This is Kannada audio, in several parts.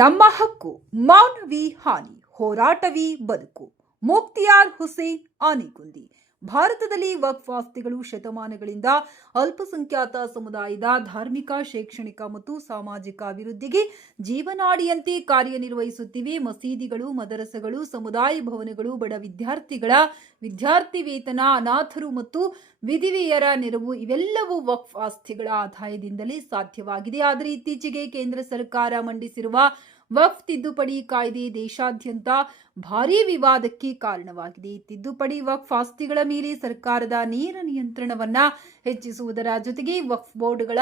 ನಮ್ಮ ಹಕ್ಕು ಮಾನವಿ ಹಾನಿ ಹೋರಾಟವಿ ಬದುಕು. ಮುಕ್ತಿಯಾರ್ ಹುಸೇನ್ ಆನೆಗುಂದಿ. ಭಾರತದಲ್ಲಿ ವಕ್ಫ್ ಆಸ್ತಿಗಳು ಶತಮಾನಗಳಿಂದ ಅಲ್ಪಸಂಖ್ಯಾತ ಸಮುದಾಯದ ಧಾರ್ಮಿಕ, ಶೈಕ್ಷಣಿಕ ಮತ್ತು ಸಾಮಾಜಿಕ ಅಭಿವೃದ್ಧಿಗೆ ಜೀವನಾಡಿಯಂತೆ ಕಾರ್ಯನಿರ್ವಹಿಸುತ್ತಿವೆ. ಮಸೀದಿಗಳು, ಮದರಸಗಳು, ಸಮುದಾಯ ಭವನಗಳು, ಬಡ ವಿದ್ಯಾರ್ಥಿಗಳ ವಿದ್ಯಾರ್ಥಿ ವೇತನ, ಅನಾಥರು ಮತ್ತು ವಿಧಿವೆಯರ ನೆರವು ಇವೆಲ್ಲವೂ ವಕ್ಫ್ ಆಸ್ತಿಗಳ ಆದಾಯದಿಂದಲೇ ಸಾಧ್ಯವಾಗಿದೆ. ಆದರೆ ಇತ್ತೀಚೆಗೆ ಕೇಂದ್ರ ಸರ್ಕಾರ ಮಂಡಿಸಿರುವ ವಕ್ಫ್ ತಿದ್ದುಪಡಿ ಕಾಯ್ದೆ ದೇಶಾದ್ಯಂತ ಭಾರೀ ವಿವಾದಕ್ಕೆ ಕಾರಣವಾಗಿದೆ. ತಿದ್ದುಪಡಿ ವಕ್ಫ್ ಆಸ್ತಿಗಳ ಮೇಲೆ ಸರ್ಕಾರದ ನೇರ ನಿಯಂತ್ರಣವನ್ನ ಹೆಚ್ಚಿಸುವುದರ ಜೊತೆಗೆ ವಕ್ಫ್ ಬೋರ್ಡ್ಗಳ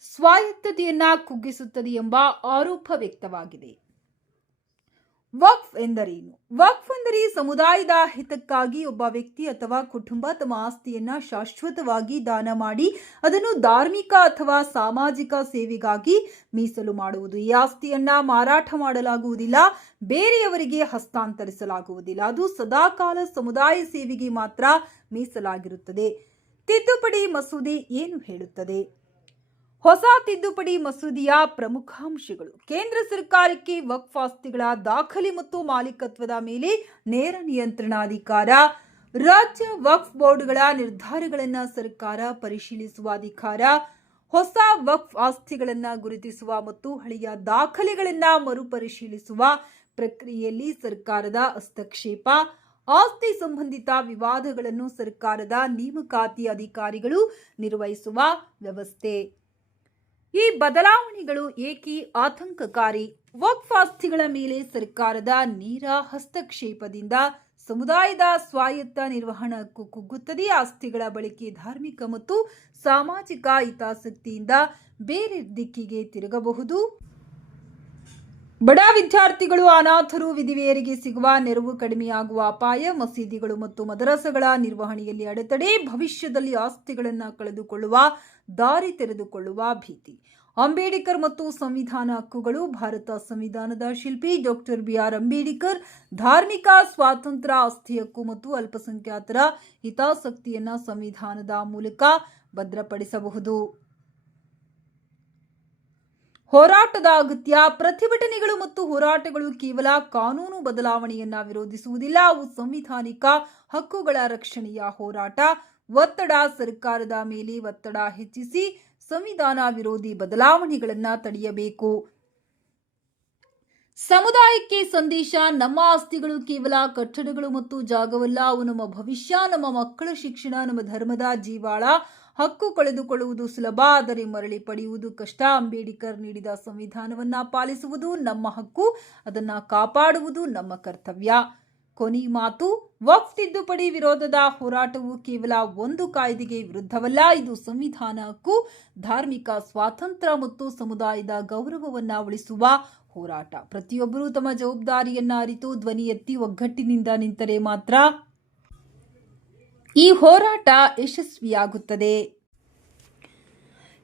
ಸ್ವಾಯತ್ತತೆಯನ್ನ ಕುಗ್ಗಿಸುತ್ತದೆ ಎಂಬ ಆರೋಪ ವ್ಯಕ್ತವಾಗಿದೆ. ವಕ್ಫ್ ಎಂದರೇನು? ವಕ್ಫ್ ಎಂದರೆ ಸಮುದಾಯದ ಹಿತಕ್ಕಾಗಿ ಒಬ್ಬ ವ್ಯಕ್ತಿ ಅಥವಾ ಕುಟುಂಬ ತಮ್ಮ ಆಸ್ತಿಯನ್ನ ಶಾಶ್ವತವಾಗಿ ದಾನ ಮಾಡಿ ಅದನ್ನು ಧಾರ್ಮಿಕ ಅಥವಾ ಸಾಮಾಜಿಕ ಸೇವೆಗಾಗಿ ಮೀಸಲು ಮಾಡುವುದು. ಈ ಆಸ್ತಿಯನ್ನ ಮಾರಾಟ ಮಾಡಲಾಗುವುದಿಲ್ಲ, ಬೇರೆಯವರಿಗೆ ಹಸ್ತಾಂತರಿಸಲಾಗುವುದಿಲ್ಲ. ಅದು ಸದಾಕಾಲ ಸಮುದಾಯ ಸೇವೆಗೆ ಮಾತ್ರ ಮೀಸಲಾಗಿರುತ್ತದೆ. ತಿದ್ದುಪಡಿ ಮಸೂದೆ ಏನು ಹೇಳುತ್ತದೆ? ಹೊಸ ತಿದ್ದುಪಡಿ ಮಸೂದೆಯ ಪ್ರಮುಖ ಅಂಶಗಳು. ಕೇಂದ್ರ ಸರ್ಕಾರಕ್ಕೆ ವಕ್ಫ್ ಆಸ್ತಿಗಳ ದಾಖಲೆ ಮತ್ತು ಮಾಲೀಕತ್ವದ ಮೇಲೆ ನೇರ ನಿಯಂತ್ರಣಾಧಿಕಾರ ರಾಜ್ಯ ವಕ್ಫ್ ಬೋರ್ಡ್ಗಳ ನಿರ್ಧಾರಗಳನ್ನು ಸರ್ಕಾರ ಪರಿಶೀಲಿಸುವ ಅಧಿಕಾರ. ಹೊಸ ವಕ್ಫ್ ಆಸ್ತಿಗಳನ್ನು ಗುರುತಿಸುವ ಮತ್ತು ಹಳೆಯ ದಾಖಲೆಗಳನ್ನು ಮರುಪರಿಶೀಲಿಸುವ ಪ್ರಕ್ರಿಯೆಯಲ್ಲಿ ಸರ್ಕಾರದ ಹಸ್ತಕ್ಷೇಪ. ಆಸ್ತಿ ಸಂಬಂಧಿತ ವಿವಾದಗಳನ್ನು ಸರ್ಕಾರದ ನೇಮಕಾತಿ ಅಧಿಕಾರಿಗಳು ನಿರ್ವಹಿಸುವ ವ್ಯವಸ್ಥೆ. ಈ ಬದಲಾವಣೆಗಳು ಏಕೆ ಆತಂಕಕಾರಿ. ವಕ್ಫ್ ಆಸ್ತಿಗಳ ಮೇಲೆ ಸರ್ಕಾರದ ನೇರ ಹಸ್ತಕ್ಷೇಪದಿಂದ ಸಮುದಾಯದ ಸ್ವಾಯತ್ತ ನಿರ್ವಹಣಾ ಹಕ್ಕು ಕುಗ್ಗುತ್ತದೆ. ಆಸ್ತಿಗಳ ಬಳಕೆ ಧಾರ್ಮಿಕ ಮತ್ತು ಸಾಮಾಜಿಕ ಹಿತಾಸಕ್ತಿಯಿಂದ ಬೇರೆ ದಿಕ್ಕಿಗೆ ತಿರುಗಬಹುದು. ಬಡ ವಿದ್ಯಾರ್ಥಿಗಳು ಅನಾಥರು ವಿಧಿವೆಯರಿಗೆ ಸಿಗುವ ನೆರವು ಕಡಿಮೆಯಾಗುವ ಅಪಾಯ, ಮಸೀದಿಗಳು ಮತ್ತು ಮದರಸಗಳ ನಿರ್ವಹಣೆಯಲ್ಲಿ ಅಡೆತಡೆ, ಭವಿಷ್ಯದಲ್ಲಿ ಆಸ್ತಿಗಳನ್ನು ಕಳೆದುಕೊಳ್ಳುವ, ದಾರಿ ತೆರೆದುಕೊಳ್ಳುವ ಭೀತಿ. ಅಂಬೇಡ್ಕರ್ ಮತ್ತು ಸಂವಿಧಾನ ಹಕ್ಕುಗಳು, ಭಾರತ ಸಂವಿಧಾನದ ಶಿಲ್ಪಿ ಡಾಕ್ಟರ್ ಬಿ ಆರ್ ಅಂಬೇಡ್ಕರ್ ಧಾರ್ಮಿಕ ಸ್ವಾತಂತ್ರ್ಯ, ಆಸ್ತಿ ಹಕ್ಕು ಮತ್ತು ಅಲ್ಪಸಂಖ್ಯಾತರ ಹಿತಾಸಕ್ತಿಯನ್ನು ಸಂವಿಧಾನದ ಮೂಲಕ ಭದ್ರಪಡಿಸಬಹುದು. ಹೋರಾಟದ ಅಗತ್ಯ ಪ್ರತಿಭಟನೆಗಳು ಮತ್ತು ಹೋರಾಟಗಳು ಕೇವಲ ಕಾನೂನು ಬದಲಾವಣೆಯನ್ನ ವಿರೋಧಿಸುವುದಿಲ್ಲ. ಅವು ಸಂವಿಧಾನಿಕ ಹಕ್ಕುಗಳ ರಕ್ಷಣೆಯ ಹೋರಾಟ. ಒತ್ತಡ ಸರ್ಕಾರದ ಮೇಲೆ ಒತ್ತಡ ಹೆಚ್ಚಿಸಿ ಸಂವಿಧಾನ ವಿರೋಧಿ ಬದಲಾವಣೆಗಳನ್ನು ತಡೆಯಬೇಕು. ಸಮುದಾಯಕ್ಕೆ ಸಂದೇಶ, ನಮ್ಮ ಆಸ್ತಿಗಳು ಕೇವಲ ಕಟ್ಟಡಗಳು ಮತ್ತು ಜಾಗವಲ್ಲ, ಅವು ನಮ್ಮ ಭವಿಷ್ಯ, ನಮ್ಮ ಮಕ್ಕಳ ಶಿಕ್ಷಣ, ನಮ್ಮ ಧರ್ಮದ ಜೀವಾಳ. ಹಕ್ಕು ಕಳೆದುಕೊಳ್ಳುವುದು ಸುಲಭ, ಆದರೆ ಮರಳಿ ಪಡೆಯುವುದು ಕಷ್ಟ. ಅಂಬೇಡ್ಕರ್ ನೀಡಿದ ಸಂವಿಧಾನವನ್ನ ಪಾಲಿಸುವುದು ನಮ್ಮ ಹಕ್ಕು, ಅದನ್ನು ಕಾಪಾಡುವುದು ನಮ್ಮ ಕರ್ತವ್ಯ. ಕೊನಿ ಮಾತು, ವಕ್ಫ್ ತಿದ್ದುಪಡಿ ವಿರೋಧದ ಹೋರಾಟವು ಕೇವಲ ಒಂದು ಕಾಯ್ದೆಗೆ ವಿರುದ್ಧವಲ್ಲ, ಇದು ಸಂವಿಧಾನ ಹಕ್ಕು. ಧಾರ್ಮಿಕ ಸ್ವಾತಂತ್ರ್ಯ ಮತ್ತು ಸಮುದಾಯದ ಗೌರವವನ್ನ ಉಳಿಸುವ ಹೋರಾಟ. ಪ್ರತಿಯೊಬ್ಬರೂ ತಮ್ಮ ಜವಾಬ್ದಾರಿಯನ್ನ ಅರಿತು ಧ್ವನಿ ಎತ್ತಿ ಒಗ್ಗಟ್ಟಿನಿಂದ ನಿಂತರೆ ಮಾತ್ರ ಈ ಹೋರಾಟ ಯಶಸ್ವಿಯಾಗುತ್ತದೆ.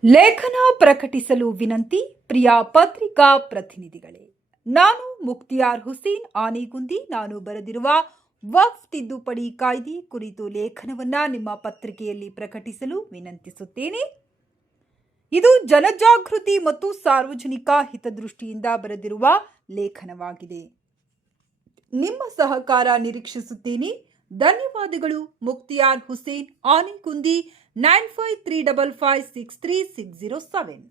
ಲೇಖನ ಪ್ರಕಟಿಸಲು ವಿನಂತಿ, ಪ್ರಿಯ ಪತ್ರಿಕಾ ಪ್ರತಿನಿಧಿಗಳೇ. ನಾನು ಮುಕ್ತಿಯಾರ್ ಹುಸೇನ್ ಆನೆಗುಂದಿ. ನಾನು ಬರೆದಿರುವ ವಕ್ಫ್ ತಿದ್ದುಪಡಿ ಕಾಯ್ದೆ ಕುರಿತು ಲೇಖನವನ್ನ ನಿಮ್ಮ ಪತ್ರಿಕೆಯಲ್ಲಿ ಪ್ರಕಟಿಸಲು ವಿನಂತಿಸುತ್ತೇನೆ. ಇದು ಜನಜಾಗೃತಿ ಮತ್ತು ಸಾರ್ವಜನಿಕ ಹಿತದೃಷ್ಟಿಯಿಂದ ಬರೆದಿರುವ ಲೇಖನವಾಗಿದೆ. ನಿಮ್ಮ ಸಹಕಾರ ನಿರೀಕ್ಷಿಸುತ್ತೇನೆ. ಧನ್ಯವಾದಗಳು Mukhtiyar Hussain Anegundi nine five three double five six three six zero seven.